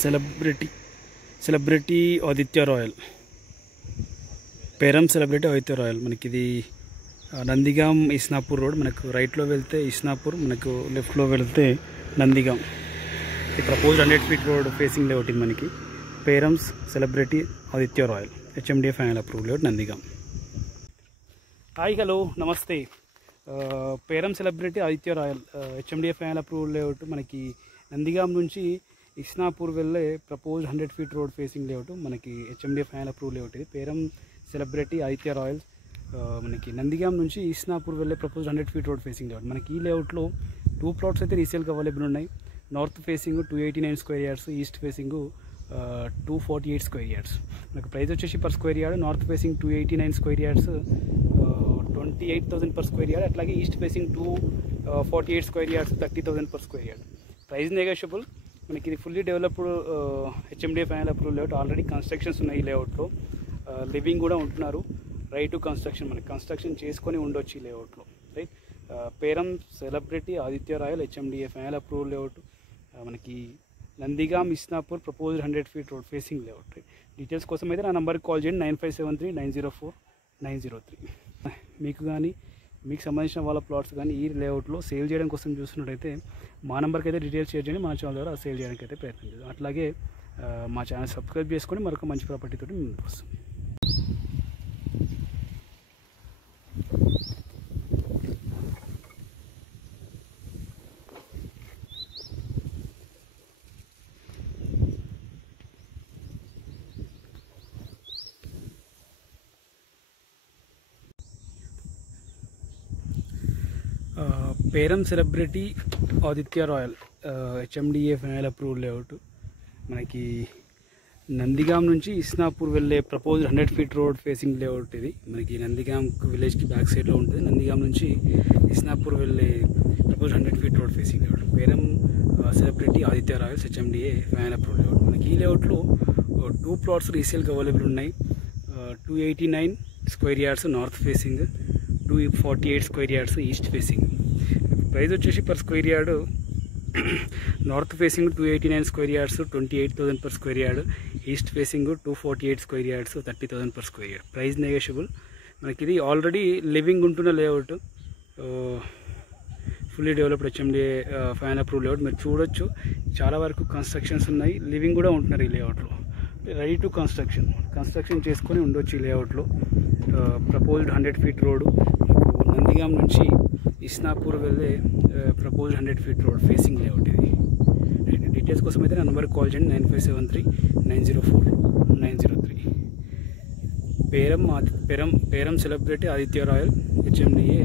Celebrity Aditya Royal, Peram celebrity Aditya Royal. మనకి ఇది Nandigam Isnapur road. మనకు రైట్లో వెళ్తే ఇస్నాపూర్, మనకు లెఫ్ట్లో వెళ్తే నందిగాం. ఈ proposed 100 feet road facing layout ఇది మనకి. Perams celebrity Aditya Royal, HMDA final approve layout, Nandigam. Hi, hello, నమస్తే. Peram celebrity Aditya Royal, HMDA final approve layout మనకి నందిగాం నుంచి ఇస్నాపూర్ వెళ్ళే proposed 100 feet road facing layout మనకి HMDA ఫైనల్ అప్రూవ్ లేఅవుట్ ఇది. పేరం సెలబ్రిటీ ఆదిత్య రాయల్ మనకి నందిగాం నుంచి ఇస్నాపూర్ వెళ్ళే proposed 100 feet road facing layout. మనకి ఈ లేఅవుట్లో 2 plots అయితే రీసేల్కి అవైలబుల్ ఉన్నాయి. North facing 289 square yards, east facing 248 square yards. మనకు ప్రైస్ వచ్చేసి per square yard north facing 289 square yards 28,000 per square yard. అట్లాగే east facing 248 square yards 30,000 per square yard. Price negotiable. మనకి ఇది fully developed HMDA final approve layout. Already constructions ఉన్నాయి ఈ లేఅవుట్లో. Living కూడా ఉంటున్నారు. రైట్ టు కన్స్ట్రక్షన్, మనకి construction చేసుకొని ఉండొచ్చు ఈ లేఅవుట్లో. Right. Peram celebrity Aditya Royal, HMDA final approve layout మనకి Nandigam Isnapur proposed 100 feet road facing layout. Details కోసం అయితే నా నెంబర్కి కాల్ చేయండి, 9573-904-903. మీకు కానీ మీకు సంబంధించిన వాళ్ళ ప్లాట్స్ కానీ ఈ లేఅవుట్లో సేల్ చేయడం కోసం చూస్తున్నట్టయితే మా నెంబర్కి అయితే డీటెయిల్స్ షేర్ చేయండి. మా ఛానల్ ద్వారా సేల్ చేయడానికి అయితే ప్రయత్నం చేద్దాం. అట్లాగే మా ఛానల్ సబ్స్క్రైబ్ చేసుకొని మరొక మంచి ప్రాపర్టీతో మేము ముందుకు వస్తాం. Peram celebrity Aditya Royal, HMDA final approve layout మనకి నందిగాం నుంచి ఇస్నాపూర్ వెళ్ళే proposed 100 feet road facing layout ఇది. మనకి నందిగాం విలేజ్కి బ్యాక్ సైడ్లో ఉంటుంది. నందిగాం నుంచి ఇస్నాపూర్ వెళ్ళే proposed 100 feet road facing layout. Peram celebrity Aditya Royals, HMDA final approve layout. మనకి ఈ లేఅవుట్లో 2 plots రీసేల్కి అవైలబుల్ ఉన్నాయి. 289 square yards north facing, 248 square yards east facing. Price వచ్చేసి per square yard north facing 289 square yards 28,000 per square yard, east facing 248 square yards 30,000 per square yard. Price negotiable. మనకి ఇది already living ఉంటున్న layout, fully developed HMDA final approve layout. మీరు చూడొచ్చు, చాలా వరకు constructions ఉన్నాయి. Living కూడా ఉంటున్నారు ఈ లేఅవుట్లో. రెడీ టు కన్స్ట్రక్షన్ చేసుకొని ఉండొచ్చు ఈ లేఅవుట్లో. ప్రపోజ్డ్ 100 feet రోడ్ నందిగాం నుంచి ఇస్నాపూర్ వెళ్ళే proposed 100 feet road facing layout ఇది. డీటెయిల్స్ కోసం అయితే నా నెంబర్కి కాల్ చేయండి, 9573-904-903. Peram celebrity Aditya Royal, HMDA